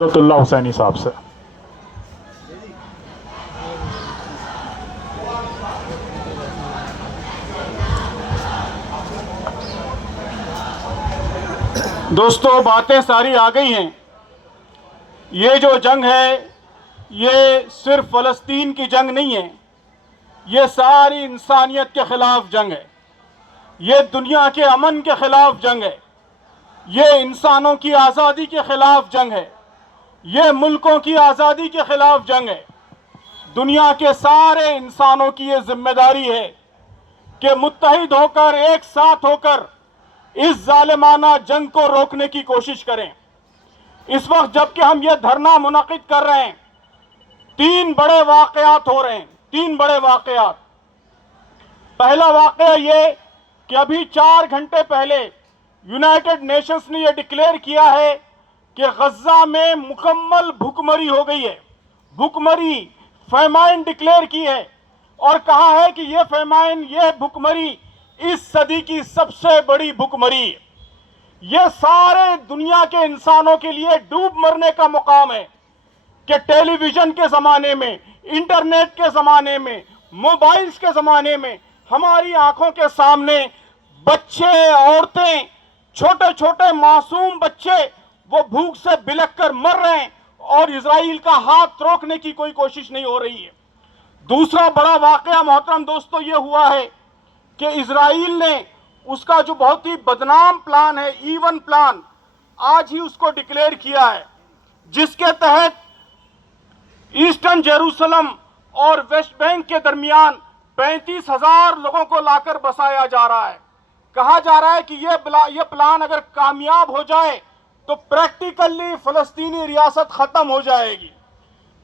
اللہ حسینی صاحب سے۔ دوستو، باتیں ساری آ گئی ہیں۔ یہ جو جنگ ہے یہ صرف فلسطین کی جنگ نہیں ہے، یہ ساری انسانیت کے خلاف جنگ ہے، یہ دنیا کے امن کے خلاف جنگ ہے، یہ انسانوں کی آزادی کے خلاف جنگ ہے، یہ ملکوں کی آزادی کے خلاف جنگ ہے۔ دنیا کے سارے انسانوں کی یہ ذمہ داری ہے کہ متحد ہو کر، ایک ساتھ ہو کر اس ظالمانہ جنگ کو روکنے کی کوشش کریں۔ اس وقت جبکہ ہم یہ دھرنا منعقد کر رہے ہیں، تین بڑے واقعات ہو رہے ہیں، تین بڑے واقعات۔ پہلا واقعہ یہ کہ ابھی 4 گھنٹے پہلے یونائٹڈ نیشنز نے یہ ڈکلیئر کیا ہے کہ غزہ میں مکمل بھوکمری ہو گئی ہے، بھوکمری، فیمائن ڈکلیئر کی ہے، اور کہا ہے کہ یہ فیمائن، یہ بھوکمری اس صدی کی سب سے بڑی بھوکمری ہے۔ یہ سارے دنیا کے انسانوں کے لیے ڈوب مرنے کا مقام ہے کہ ٹیلی ویژن کے زمانے میں، انٹرنیٹ کے زمانے میں، موبائلز کے زمانے میں ہماری آنکھوں کے سامنے بچے، عورتیں، چھوٹے چھوٹے معصوم بچے وہ بھوک سے بلک کر مر رہے ہیں، اور اسرائیل کا ہاتھ روکنے کی کوئی کوشش نہیں ہو رہی ہے۔ دوسرا بڑا واقعہ محترم دوستو یہ ہوا ہے کہ اسرائیل نے اس کا جو بہت ہی بدنام پلان ہے، ایون پلان، آج ہی اس کو ڈکلیئر کیا ہے، جس کے تحت ایسٹرن جیروسلم اور ویسٹ بینک کے درمیان 35,000 لوگوں کو لا کر بسایا جا رہا ہے۔ کہا جا رہا ہے کہ یہ پلان اگر کامیاب ہو جائے تو پریکٹیکلی فلسطینی ریاست ختم ہو جائے گی۔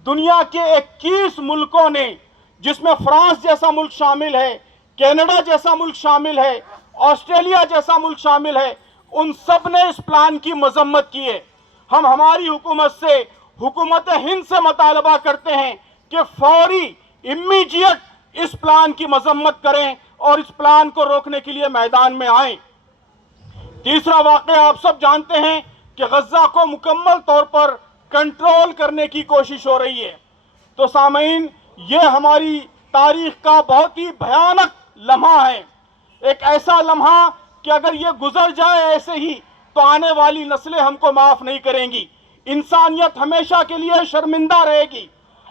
دنیا کے 21 ملکوں نے، جس میں فرانس جیسا ملک شامل ہے، کینیڈا جیسا ملک شامل ہے، آسٹریلیا جیسا ملک شامل ہے، ان سب نے اس پلان کی مذمت کی ہے۔ ہم ہماری حکومت سے، حکومت ہند سے مطالبہ کرتے ہیں کہ فوری، امیڈیٹ اس پلان کی مذمت کریں اور اس پلان کو روکنے کے لیے میدان میں آئیں۔ تیسرا واقعہ آپ سب جانتے ہیں کہ غزہ کو مکمل طور پر کنٹرول کرنے کی کوشش ہو رہی ہے۔ تو سامعین، یہ ہماری تاریخ کا بہت ہی بھیانک لمحہ ہے، ایک ایسا لمحہ کہ اگر یہ گزر جائے ایسے ہی تو آنے والی نسلیں ہم کو معاف نہیں کریں گی، انسانیت ہمیشہ کے لیے شرمندہ رہے گی۔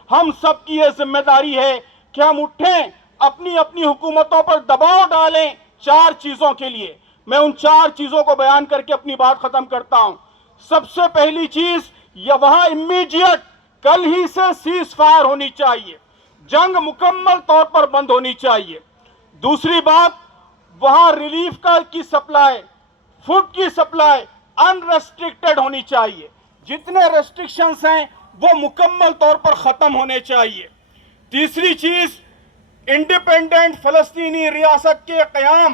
ہم سب کی یہ ذمہ داری ہے کہ ہم اٹھیں، اپنی اپنی حکومتوں پر دباؤ ڈالیں 4 چیزوں کے لیے۔ میں ان 4 چیزوں کو بیان کر کے اپنی بات ختم کرتا ہوں۔ سب سے پہلی چیز، یہ وہاں امیڈیٹ کل ہی سے سیز فائر ہونی چاہیے، جنگ مکمل طور پر بند ہونی چاہیے۔ دوسری بات، وہاں ریلیف کی سپلائی، فوڈ کی سپلائی ان ریسٹرکٹڈ ہونی چاہیے، جتنے ریسٹرکشنز ہیں وہ مکمل طور پر ختم ہونے چاہیے۔ تیسری چیز، انڈیپینڈنٹ فلسطینی ریاست کے قیام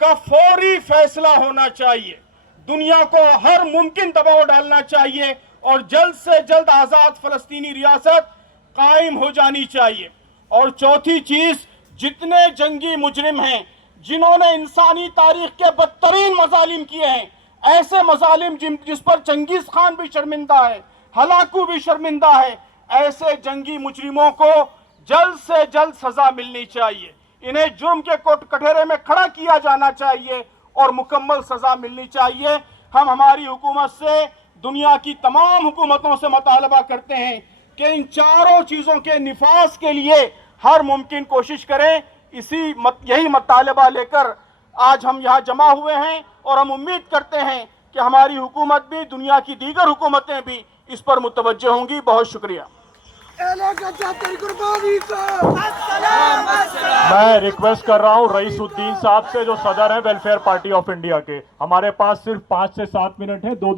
کا فوری فیصلہ ہونا چاہیے، دنیا کو ہر ممکن دباؤ ڈالنا چاہیے، اور جلد سے جلد آزاد فلسطینی ریاست قائم ہو جانی چاہیے۔ اور چوتھی چیز، جتنے جنگی مجرم ہیں، جنہوں نے انسانی تاریخ کے بدترین مظالم کیے ہیں، ایسے مظالم جس پر چنگیز خان بھی شرمندہ ہے، ہلاکو بھی شرمندہ ہے، ایسے جنگی مجرموں کو جلد سے جلد سزا ملنی چاہیے، انہیں جرم کے کٹہرے میں کھڑا کیا جانا چاہیے اور مکمل سزا ملنی چاہیے۔ ہم ہماری حکومت سے، دنیا کی تمام حکومتوں سے مطالبہ کرتے ہیں کہ ان 4 چیزوں کے نفاذ کے لیے ہر ممکن کوشش کریں۔ یہی مطالبہ لے کر آج ہم یہاں جمع ہوئے ہیں، اور ہم امید کرتے ہیں کہ ہماری حکومت بھی، دنیا کی دیگر حکومتیں بھی اس پر متوجہ ہوں گی۔ بہت شکریہ۔ میں ریکویسٹ کر رہا ہوں رئیس الدین صاحب سے، جو صدر ہیں ویلفیئر پارٹی آف انڈیا کے، ہمارے پاس صرف 5 سے 7 منٹ ہیں، 2